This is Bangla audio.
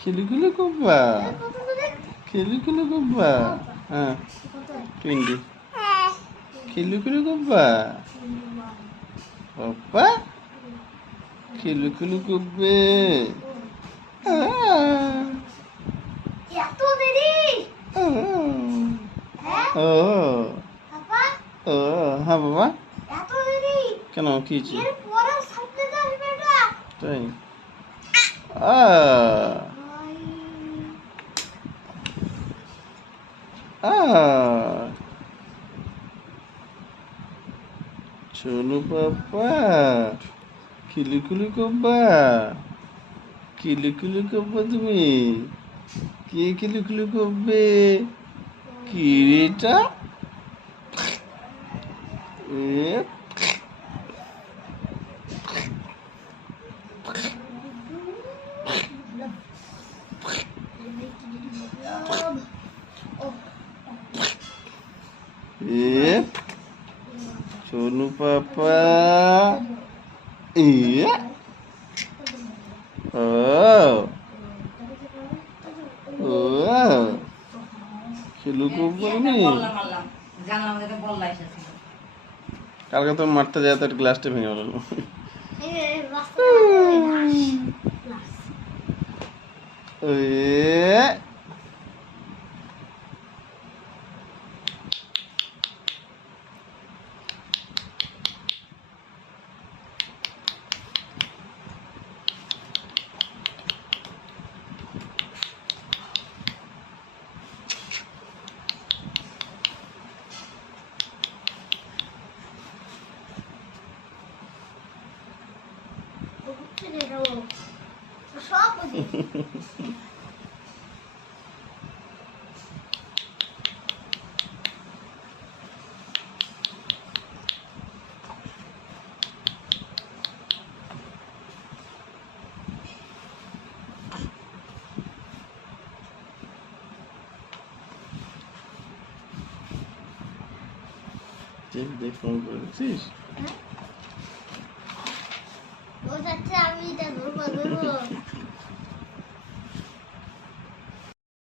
খিলুখিলু কুব্বা খিলুখিলু কুব্বা হ্যাঁ 20 খিলুখিলু কুব্বা পাপ্পা খিলুখিলু কুব্বে এত দেরি ও ও হ্যাঁ বাবা এত দেরি কেন কি এর পরে সামনে আসবে না তাই চলো পাপ্পা খিলুখিলু কব্বা খিলুখিলু কব্বা তুমি কে খিলুখিলু করবে কি রেটা সোনু পাপা ও ও খেলু করবি কালকে তো মারতে যায় তোর গ্লাসটা ভেঙে গেল সব দেখ ফোন করে দেখছিস ও যাচ্ছে আমি এটা ধরবো